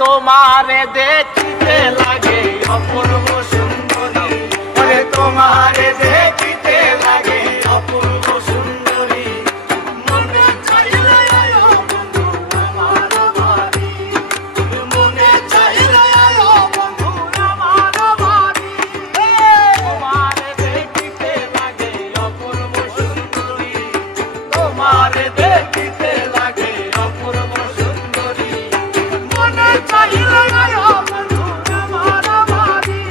তোমারে দেখিতে লাগে অপূর্ব সুন্দরী, ওরে তোমারে দেখিতে লাগে অপূর্ব সুন্দরী। মনে চাইলে আয়ো বন্ধু আমার বাড়ি, মনে চাইলে আয়ো বন্ধু আমার বাড়ি। তোমারে দেখিতে লাগে অপূর্ব সুন্দরী, তোমারে দেখিতে লাগে অপূর্ব সুন্দরী। মনে চাইলে আয়ো বন্ধু আমার বাড়ি,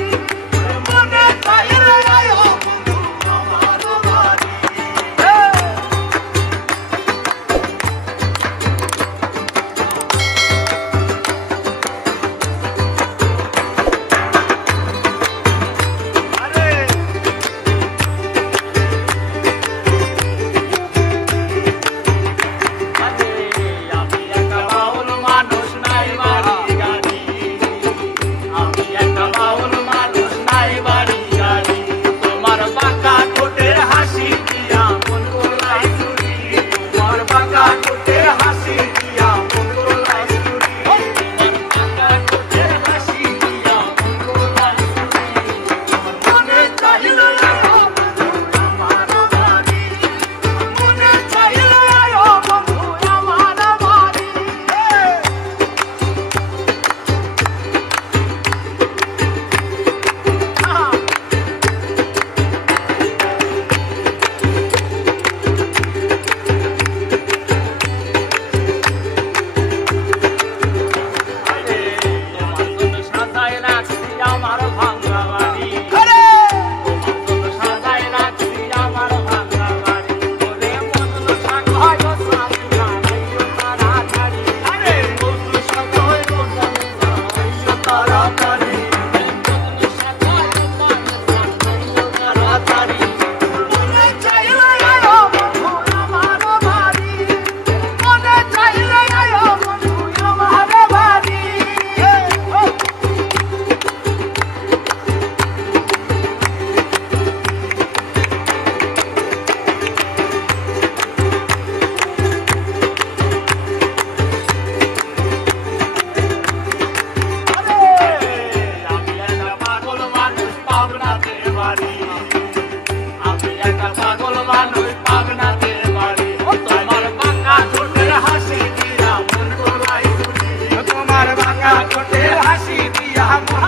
মনে চাইলে আয়ো বন্ধু আমার বাড়ি। আমি একটা বাউল মানুষ, নাই বাড়ি গাড়ি, আমি একটা বাউল মানুষ, নাই বাড়ি গাড়ি। তোমার বাঁকা ঠোঁটের হাসি দিয়া মন গোলাই চুরি, তোমার বাঁকা ঠোঁটের হাসি দিয়া মন গোলাই চুরি, তোমার বাঁকা ঠোঁটের হাসি দিয়া মন গোলাই চুরি। মনে চাইলে আয়ো বন্ধু আমার বাড়ি, মনে চাইলে আয়ো বন্ধু আমার বাড়ি। তোমার জন্য সাজায় রাখছি আমার ভাঙা বাড়ি, তোমার জন্য সাজায় রাখছি আমার ভাঙা বাড়ি। ওরে মজনু শাক হয় গো সামিনা, আইও তাড়াতাড়ি, মজনু শাক হয় গো সামিনা, আইও তাড়াতাড়ি, মজনু শাক হয় গো সামিনা, আইও তাড়াতাড়ি। মনে চাইলে আয়ো বন্ধু আমার বাড়ি, মনে চাইলে আয়ো বন্ধু আমার বাড়ি। আমি একটা পাগল মানুষ, পাবনাতে বাড়ি, আমি একটা পাগল মানুষ, পাবনাতে বাড়ি। তোমার বাঁকা ঠোঁটের হাসি দিয়া মন গোলাই চুরি, তোমার বাঁকা ঠোঁটের হাসি দিয়া মন